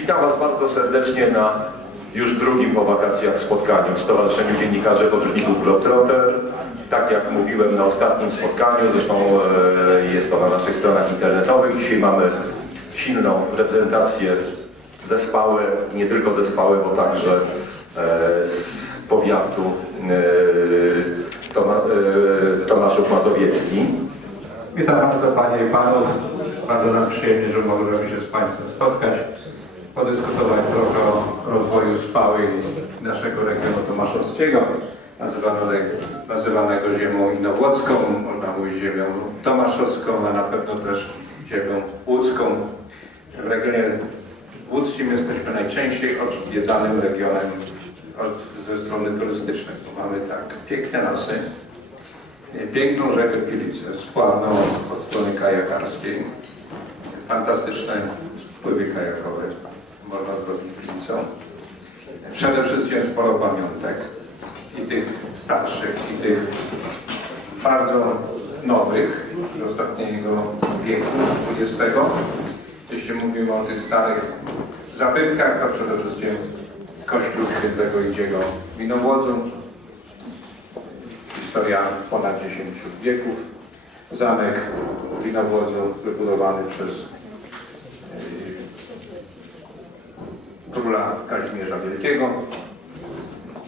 Witam Was bardzo serdecznie na już drugim po wakacjach spotkaniu w Stowarzyszeniu Dziennikarzy Podróżników Globetrotter. Tak jak mówiłem na ostatnim spotkaniu, zresztą e, jest to na naszych stronach internetowych, dzisiaj mamy silną reprezentację zespoły, i nie tylko zespoły, bo także e, z powiatu e, Toma, Tomaszów Mazowiecki. Witam bardzo Panie i Panów. Bardzo nam przyjemnie, że możemy się z Państwem spotkać, podyskutować trochę o rozwoju spały i naszego regionu tomaszowskiego, nazywanego, nazywanego ziemią inowłocką, można mówić ziemią tomaszowską, a na pewno też ziemią łódzką. W regionie łódzkim jesteśmy najczęściej odwiedzanym regionem od, ze strony turystycznej, bo mamy tak piękne lasy, piękną rzekę Pilice, spławną od strony kajakarskiej, fantastyczne wpływy kajakowe. można Przede wszystkim sporo pamiątek i tych starszych, i tych bardzo nowych z ostatniego wieku XX. Jeśli mówimy o tych starych zabytkach, to przede wszystkim Kościół Świętego Idziego w Winowłodzu, historia ponad 10 wieków. Zamek Winowłodzu wybudowany przez króla Kazimierza Wielkiego.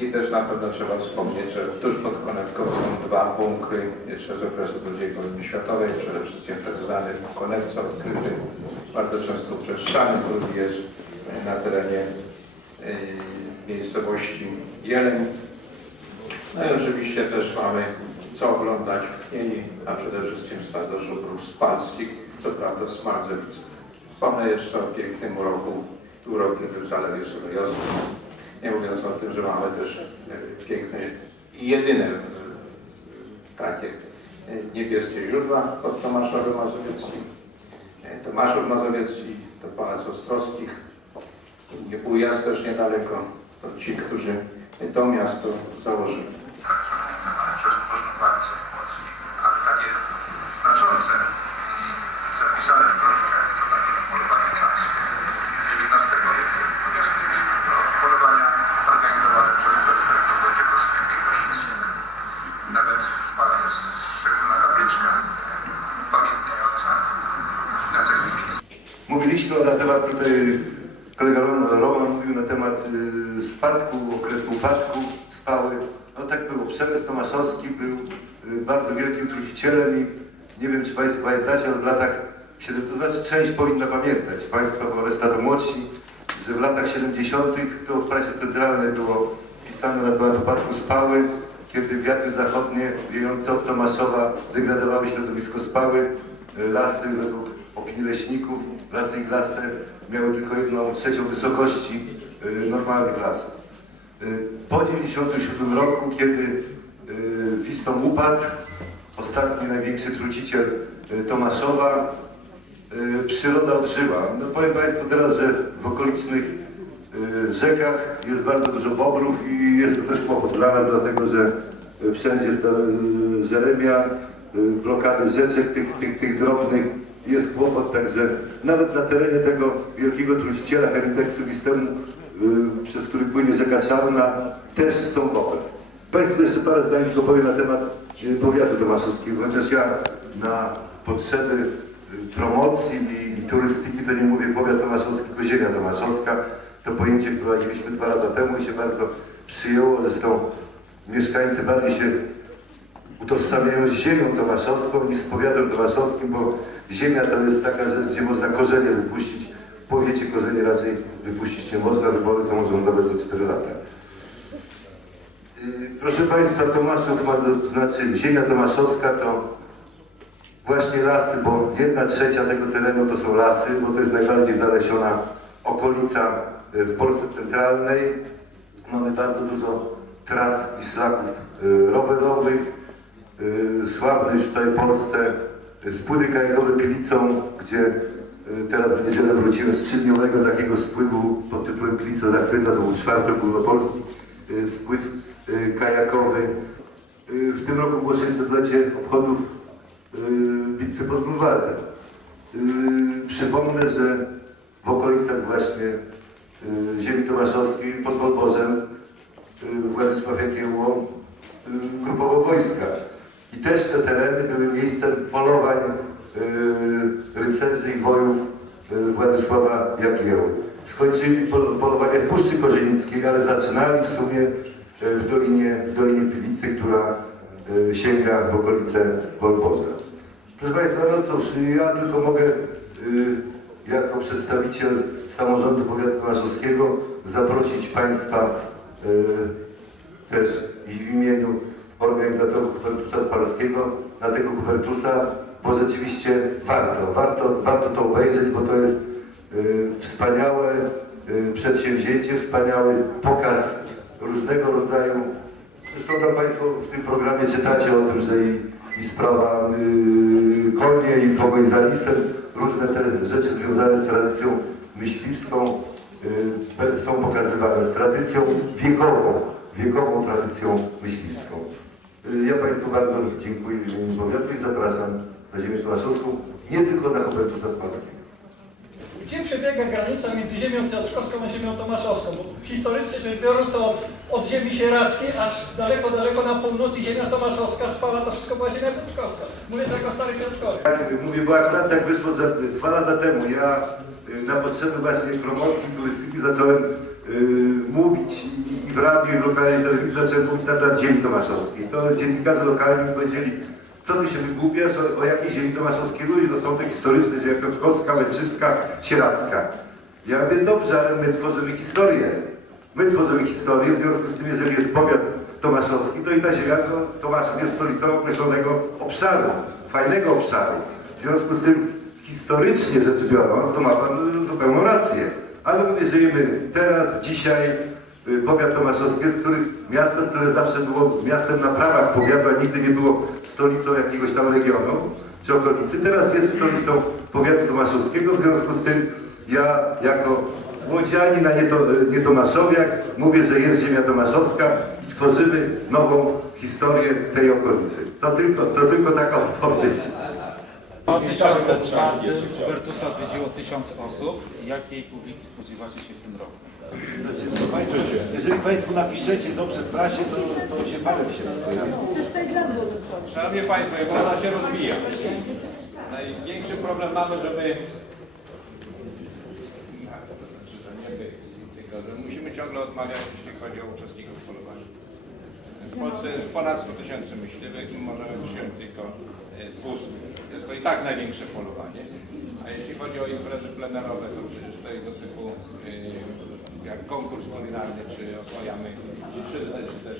I też na pewno trzeba wspomnieć, że tuż pod Konewką są dwa bunkry jeszcze z okresu II wojny światowej, przede wszystkim tak zwany Konewca odkryty bardzo często przez Szany, który jest na terenie yy, miejscowości Jeleń. No i oczywiście też mamy co oglądać w Knieni, a przede wszystkim stado żubrów spalskich, co prawda z Mardzewic. Wspomnę jeszcze o pięknym uroku, uroku w Zalewie Solejowskim. Nie mówiąc o tym, że mamy też e, piękne i jedyne e, takie niebieskie źródła pod Tomaszowem Mazowieckim. E, Tomaszów Mazowiecki to Pałac Ostrowskich, Ujazd też niedaleko, to ci, którzy to miasto założyli. przez różne bardzo mocni, ale takie znaczące i zapisane w kronikach, to takie polowanie czasu XIX wieku, XX wieku, to polowania organizowane przez prezydentów Wojciechowskiego i Kościńskiego. Nawet w Pale jest szczególna tabliczka pamiętniająca Jacek Lipiński. Mówiliśmy na temat tutaj, kolega Roman, mówił na temat y, spadku, okresu upadku spały. No tak było, przemysł tomaszowski był y, bardzo wielkim trucicielem i nie wiem czy Państwo pamiętacie, ale w latach, 7, to znaczy część powinna pamiętać, Państwo, bo reszta to młodsi, że w latach 70. to w prasie centralnej było pisane na temat upadku spały, kiedy wiatry zachodnie wiejące od Tomaszowa degradowały środowisko spały, y, lasy według opinii leśników, lasy iglaste miały tylko jedną trzecią wysokości y, normalnych lasów. Y, Po 1997 roku, kiedy Wisną upadł, ostatni największy truciciel Tomaszowa, przyroda odżyła. No powiem Państwu teraz, że w okolicznych rzekach jest bardzo dużo bobrów i jest to też kłopot dla nas, dlatego że y, wszędzie jest ta y, y, blokady rzeczek, tych, tych, tych drobnych jest kłopot, także nawet na terenie tego wielkiego truciciela Heriteksu Wistemu, y, przez który płynie rzeka Czarna, też są bobry. Państwu jeszcze parę zdań tylko powiem na temat y, powiatu tomaszowskiego, chociaż ja na potrzeby y, promocji i, i turystyki to nie mówię powiat tomaszowski, tylko ziemia tomaszowska. To pojęcie wprowadziliśmy dwa lata temu i się bardzo przyjęło, zresztą mieszkańcy bardziej się utożsamiają z ziemią tomaszowską niż z powiatem tomaszowskim, bo ziemia to jest taka rzecz, gdzie można korzenie wypuścić. W powiecie korzenie raczej wypuścić nie można, wybory samorządowe co 4 lata. Yy, Proszę Państwa, Tomaszów ma, to znaczy ziemia tomaszowska to właśnie lasy, bo jedna trzecia tego terenu to są lasy, bo to jest najbardziej zalesiona okolica y, w Polsce centralnej. Mamy bardzo dużo tras i szlaków y, rowerowych, y, sławny w całej Polsce y, spływy kajakowe Pilicą, gdzie teraz w niedzielę wróciłem z trzydniowego takiego spływu pod tytułem Pilica zachwyca, to był czwarty ogólnopolski spływ kajakowy. W tym roku było 600-lecie obchodów bitwy pod Grunwaldem. Przypomnę, że w okolicach właśnie ziemi tomaszowskiej pod Wolborzem y, Władysław Jagiełło y, grupował wojska. I też te tereny były miejscem polowań y, rycerzy i wojów y, Władysława Jagiełły. Skończyli pol- polowanie w Puszczy Kozienickiej, ale zaczynali w sumie y, w Dolinie, w Dolinie Pilicy, która y, sięga w okolice Wolborza. Proszę Państwa, no cóż, ja tylko mogę y, jako przedstawiciel samorządu powiatu tomaszowskiego zaprosić Państwa y, też i w imieniu organizatorów Hubertusa Spalskiego na tego Hubertusa, bo rzeczywiście warto, warto, warto to obejrzeć, bo to jest y, wspaniałe y, przedsięwzięcie, wspaniały pokaz różnego rodzaju. Zresztą tam Państwo w tym programie czytacie o tym, że i, i sprawa y, konie i pogoń za lisem, różne te rzeczy związane z tradycją myśliwską y, są pokazywane, z tradycją wiekową, wiekową tradycją myśliwską. Y, ja Państwu bardzo dziękuję w imieniu powiatu i zapraszam na ziemię tomaszowską, nie tylko na Hubertusa Spalskiego. Gdzie przebiega granica między ziemią piotrkowską a ziemią tomaszowską? Bo historycznie rzecz biorąc to od, ziemi sieradzkiej aż daleko, daleko na północ i ziemia tomaszowska spała, to wszystko była ziemia piotrkowska. Mówię tak o starej Piotrkowie. Tak, mówię, bo akurat tak wyszło, że dwa lata temu ja y, na potrzeby właśnie promocji turystyki zacząłem y, mówić i- w radiu, i w lokalnej telewizji zacząłem mówić na temat ziemi tomaszowskiej. To dziennikarze lokalni powiedzieli, co ty się wygłupiasz, o, o jakiej ziemi tomaszowskiej ludzie, to są te historyczne, ziemia piotrkowska, łęczycka, sieradzka. Ja mówię, dobrze, ale my tworzymy historię. My tworzymy historię, w związku z tym, jeżeli jest powiat tomaszowski, to i ta ziemia to Tomaszów jest stolicą określonego obszaru, fajnego obszaru. W związku z tym, historycznie rzecz biorąc, to ma Pan y, zupełną rację. Ale my żyjemy teraz, dzisiaj, y, powiat tomaszowski, z których miasto, które zawsze było miastem na prawach powiatu, a nigdy nie było stolicą jakiegoś tam regionu czy okolicy, teraz jest stolicą powiatu tomaszowskiego, w związku z tym ja jako Łodzianin, a nie, to, nie Tomaszowiak, mówię, że jest ziemia tomaszowska i tworzymy nową historię tej okolicy. To tylko, to tylko taka odpowiedź. W 2004 Hubertusa odwiedziło tysiąc osób. Jakiej publiki spodziewacie się w tym roku? Jeżeli Państwo napiszecie dobrze w prasie, to, to się parę pojawi. Szanowni Państwo, woda się rozwija. Największy problem mamy, żeby... że nie by, tylko że musimy ciągle odmawiać, jeśli chodzi o uczestników polowania. W Polsce jest ponad 100 tysięcy myśliwych i możemy przyjąć tylko e, 200. Jest to i tak największe polowanie. A jeśli chodzi o imprezy plenerowe, to przecież do typu e, jak konkurs kulinarny, czy oswajamy dziczyznę, czy też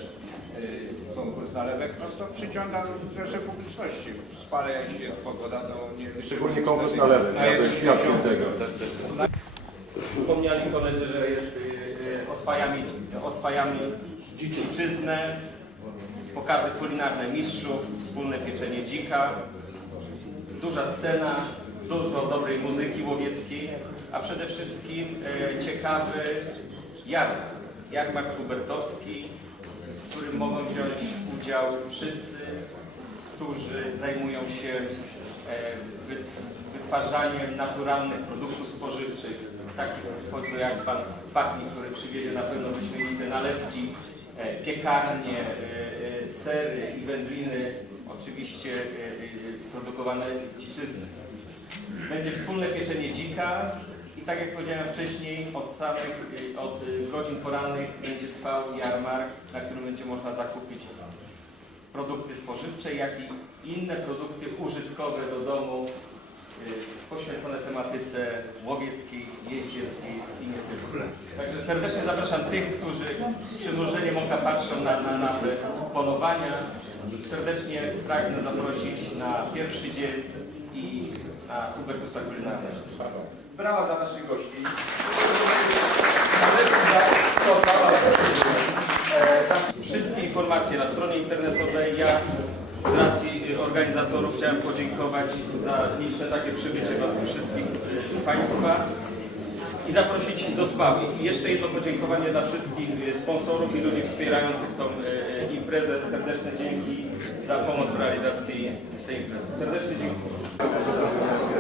e, konkurs nalewek, no to przyciąga rzesze publiczności. Spale, jeśli jest pogoda, to nie... Szczególnie konkurs nalewek, ja byłem świadkiem tego. Wspomniali koledzy, że jest y, y, oswajamy dziczyznę, pokazy kulinarne mistrzów, wspólne pieczenie dzika, duża scena, dużo dobrej muzyki łowieckiej, a przede wszystkim e, ciekawy jarmark, jarmark hubertowski, w którym mogą wziąć udział wszyscy, którzy zajmują się e, wyt- wytwarzaniem naturalnych produktów spożywczych, takich choćby jak pan Pachnik, który przywiezie na pewno wyśmienite nalewki, e, piekarnie, sery i wędliny, oczywiście produkowane z dziczyzny. Będzie wspólne pieczenie dzika i tak jak powiedziałem wcześniej, od samych, od y, godzin porannych będzie trwał jarmark, na którym będzie można zakupić produkty spożywcze, jak i inne produkty użytkowe do domu, y, poświęcone tematyce łowieckiej, jeździeckiej i nie tylko. Także serdecznie zapraszam tych, którzy z przymrużeniem oka patrzą na, na, na te polowania. Serdecznie pragnę zaprosić na pierwszy dzień na Hubertusa Kulinarnego. Brawa dla naszych gości. Wszystkie informacje na stronie internetowej. Ja z racji organizatorów chciałem podziękować za liczne takie przybycie Was wszystkich y, Państwa i zaprosić do spawy. I jeszcze jedno podziękowanie dla wszystkich sponsorów i ludzi wspierających tą y, y, imprezę. Serdeczne dzięki za pomoc w realizacji. Serdecznie dziękuję.